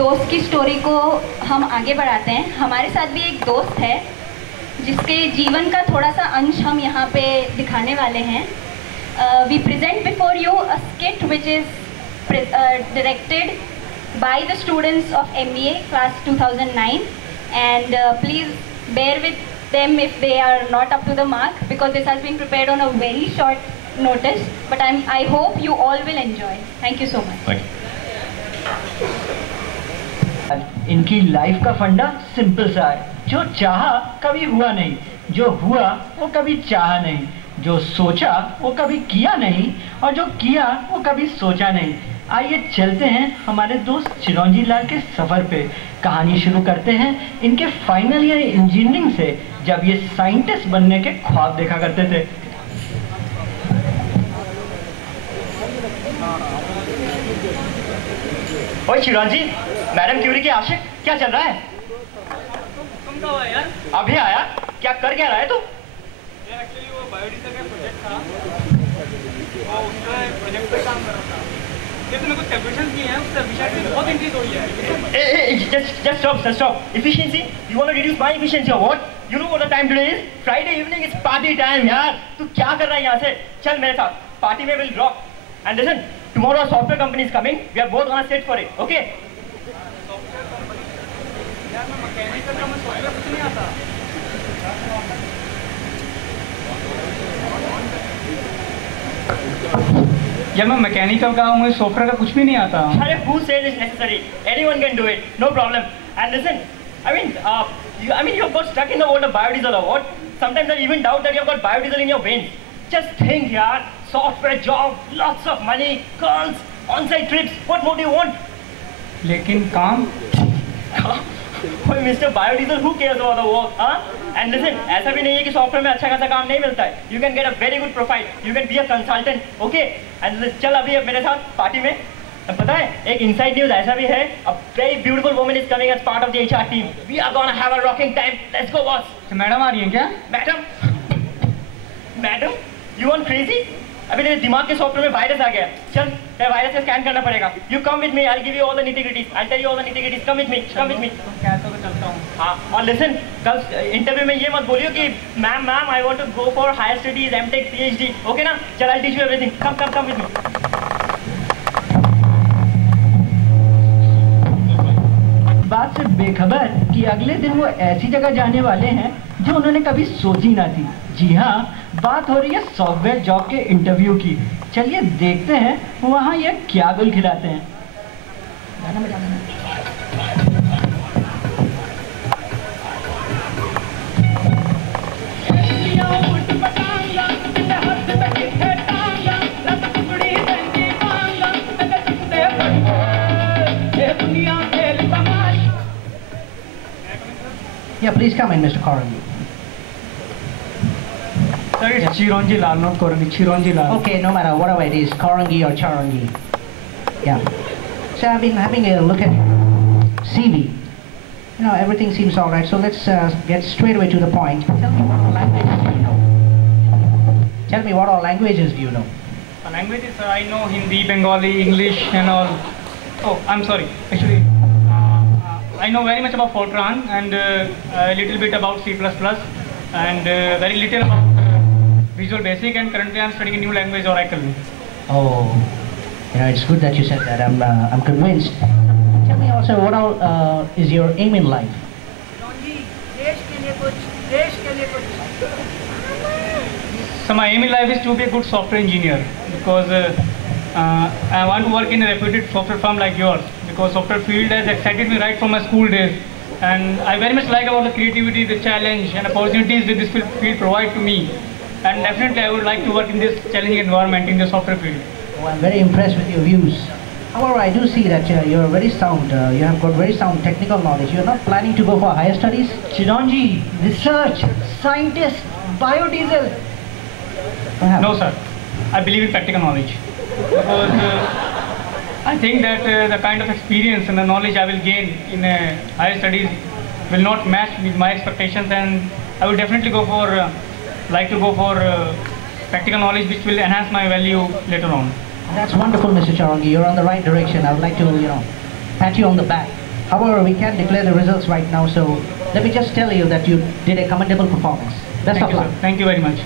दोस्त की स्टोरी को हम आगे बढ़ाते हैं। हमारे साथ भी एक दोस्त है जिसके जीवन का थोड़ा सा अंश हम यहाँ पे दिखाने वाले हैं। We present before you a skit which is directed by the students of MBA class 2009, and please bear with them if they are not up to the mark, because this has been prepared on a very short notice, but I hope you all will enjoy. Thank you so much. Thank you. इनकी life का फंडा simple सा है, जो चाहा कभी हुआ नहीं, जो हुआ वो कभी चाहा नहीं, जो सोचा वो कभी किया नहीं, और जो किया वो कभी सोचा नहीं। आइए चलते हैं हमारे दोस्त चिरंजी लाल के सफ़र पे। कहानी शुरू करते हैं इनके फाइनल ईयर इंजीनियरिंग से, जब ये साइंटिस्ट बनने के ख्वाब देखा करते थे। ओए चिरंजी, मैडम क्यूरी के आशिक, क्या चल रहा है? तुम कब आए यार? अभी आया? क्या कर क्या रहा है तू? यार एक्चुअली वो बायोडीजल का प्रोजेक्ट था, और उसका प्रोजेक्ट पे काम कर रहा था। ये तो मेरे को कैलकुलेशन किए हैं, उससे एफिशिएंसी बहुत इंक्रीज हुई है। Just stop. Efficiency? You want to reduce my efficiency or what? You know what the time today is? Friday evening is party time यार। तू क्या कर रहा है यहाँ से? चल मेरे साथ, पार्टी में will rock. And listen, tomorrow a software company is coming. We are both gonna sit for it, okay? Software company? यार मैं मैकेनिकल का, मैं सॉफ्टवेयर कुछ नहीं आता। जब मैं मैकेनिकल का हूँ, मुझे सॉफ्टवेयर का कुछ भी नहीं आता। अरे who says it's necessary? Anyone can do it, no problem. And listen, I mean you've got stuck in the world of biodiesel or what? Sometimes I even doubt that you've got biodiesel in your veins. Just think यार, software job, lots of money, girls, on-site trips. What more do you want? लेकिन काम? Mr. Biodiesel, who cares about the work, huh? And listen, ऐसा भी नहीं है कि software में अच्छा खासा काम नहीं मिलता है. You can get a very good profile. You can be a consultant, okay? And चल अभी अब मेरे साथ पार्टी में. पता है एक inside news ऐसा भी है. A very beautiful woman is coming as part of the HR team. We are gonna have a rocking time. Let's go, boss. Madam आ रही हैं क्या? Madam, you want crazy? अभी तेरे दिमाग के सॉफ्टवेयर में वायरस आ गया। चल, तेरे वायरस से स्कैन करना पड़ेगा। You come with me. I'll give you all the nitty-gritties. I'll tell you all the nitty-gritties. Come with me. Come with me. क्या तो चलता हूँ। हाँ, और listen, कल इंटरव्यू में ये मत बोलियो कि ma'am I want to go for higher studies, M.Tech, PhD. Okay ना? चल, I'll teach you everything. Come with me. बात से बेखबर कि अगले दिन वो ऐसी जगह जाने वाले हैं जो उन्होंने कभी सोची ना थी। जी हाँ, बात हो रही है सॉफ्टवेयर जॉब के इंटरव्यू की। चलिए देखते हैं वहाँ ये क्या गुल खिलाते हैं। Yeah, please come in, Mr. Korangi. Sir, it's Chironji Lal, not Korangi. Chironji Lal. Okay, no matter whatever it is, Korangi or Charangi. Yeah. So I've been having a look at CV. You know, everything seems all right. So let's get straight away to the point. Tell me what all languages do you know? Tell me what all languages do you know? Languages, I know Hindi, Bengali, English, and all. Oh, I'm sorry. Actually, I know very much about Fortran and a little bit about C++ and very little about Visual Basic, and currently I'm studying a new language, Oracle. Oh, you know, it's good that you said that. I'm convinced. Tell me also, what all is your aim in life? So my aim in life is to be a good software engineer, because I want to work in a reputed software firm like yours, because software field has excited me right from my school days, and I very much like about the creativity, the challenge and opportunities that this field provide to me, and definitely I would like to work in this challenging environment in the software field. Oh, I'm very impressed with your views. However, I do see that you're very sound. You have got very sound technical knowledge. You're not planning to go for higher studies? Chiranji, research, scientist, biodiesel. Perhaps. No sir, I believe in practical knowledge, because I think that the kind of experience and the knowledge I will gain in higher studies will not match with my expectations, and I will definitely go for practical knowledge, which will enhance my value later on. That's wonderful, Mr. Charangi. You're on the right direction. I would like to, pat you on the back. However, we can't declare the results right now, so let me just tell you that you did a commendable performance. Best of luck. Thank you very much.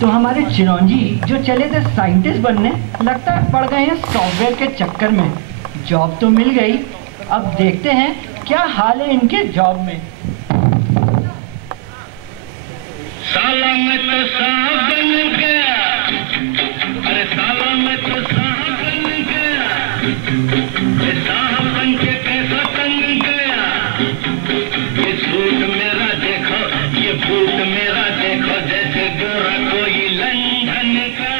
तो हमारे चिरंजी जो चले थे scientist बनने, लगता है पड़ गए हैं सॉफ्टवेयर के चक्कर में। जॉब तो मिल गई, अब देखते हैं क्या हाल है इनके जॉब में। साला में तो साहब बन गया, अरे साला में तो साहब बन गया, ये साहब बन के कैसा तंग गया, ये सूट मेरा देखो, ये बूट मेरा देखो, जैसे गोरा कोई लंदन का।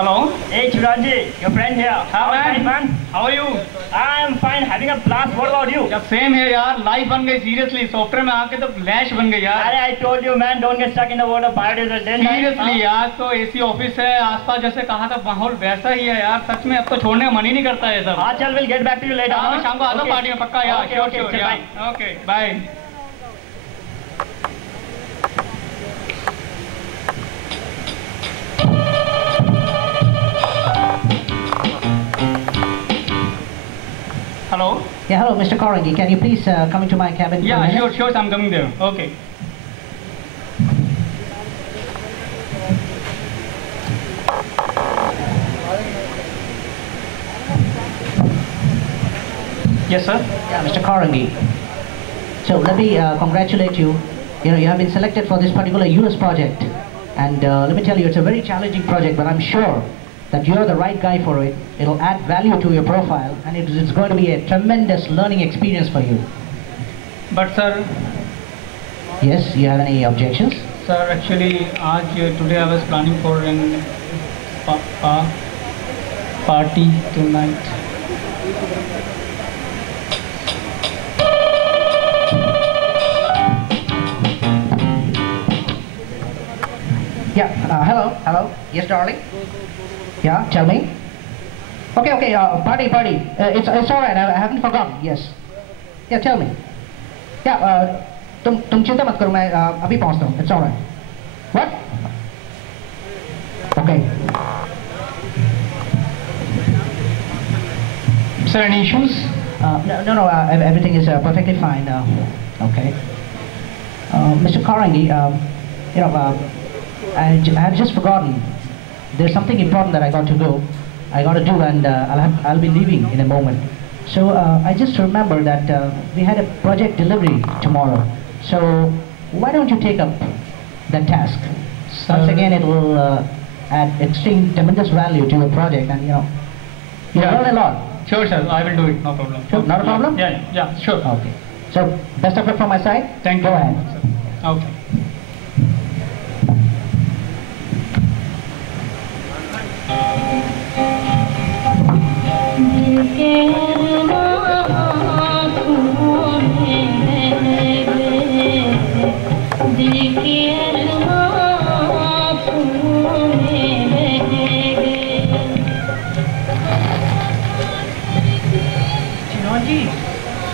Hello. Hey Chiranji, your friend here. Hi, How man. How are you? I am fine, having a blast. What about you? यार सेम है यार, लाइफ बन गई सीरियसली। सॉफ्टवेयर में आके तो लैश बन गई यार। अरे I told you man, don't get stuck in the world of biodiesel. Seriously यार, तो एसी ऑफिस है आसपास, जैसे कहा था माहौल वैसा ही है यार। सच में अब तो छोड़ने का मन ही नहीं करता है सब। हाँ चल, we'll get back to you later. हाँ, मैं शाम को आता हूँ पार्टी में पक्का यार। Okay, श्योर okay, श्योर चल, यार। bye. Okay bye. Hello. Yeah, hello, Mr. Korangi. Can you please come into my cabin? For a Yeah, minute? sure, I'm coming there. Okay. Yes, sir. Yeah, Mr. Korangi. So let me congratulate you. You know, you have been selected for this particular US project. And let me tell you, it's a very challenging project, but I'm sure that you're the right guy for it. It'll add value to your profile, and it's going to be a tremendous learning experience for you. But sir, Yes, you have any objections? sir, actually, today I was planning for an party tonight. Yeah, hello. Yes, darling. Yeah, tell me. Okay, party. It's all right. I haven't forgotten. Yes. Yeah, tell me. Yeah, तुम चिंता मत करो, मैं अभी पहुंचता हूँ. It's all right. What? Okay. Sir, any issues? No. Everything is perfectly fine. Okay. Mr. Korangi, you know, I have just forgotten. There's something important that I got to do, and I'll be leaving in a moment. So I just remember that we had a project delivery tomorrow. So why don't you take up that task? Once again, it will add tremendous value to your project, and you'll learn a lot. Sure, sir. I will do it. No problem. Sure, not a problem? Yeah, sure. Okay. So best of luck from my side. Thank you. Go ahead. Sir. Okay. Chiranji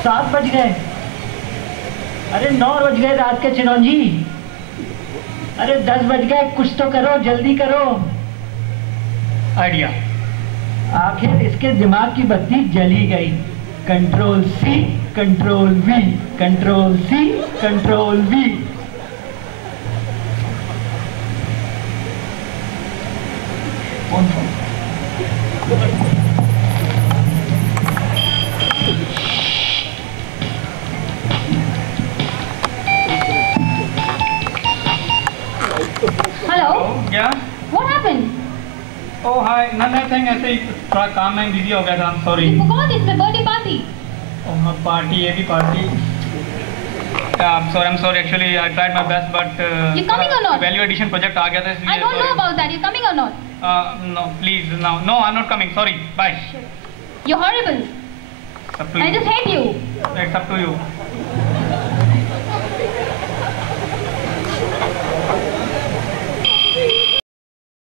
7 बज गए। अरे 9 बज गए रात के चिरंजी। अरे 10 बज गए, कुछ तो करो, जल्दी करो। आइडिया। आखिर इसके दिमाग की बत्ती जली गई। Control C, control V, control C, control V। Hello? Yeah? What happened? Oh, hi. Nothing. ऐसे ही थोड़ा काम में बिजी हो गया था. Sorry. You forgot it's my birthday party. Oh, my party, ये भी party. I'm sorry. Actually, I tried my best, but You coming or not? value addition project आ गया था इसलिए. I don't know about that. You coming or not? No, please, no, I'm not coming. Sorry. Bye. You're horrible. It's up to I you. just hate you. It's up to you.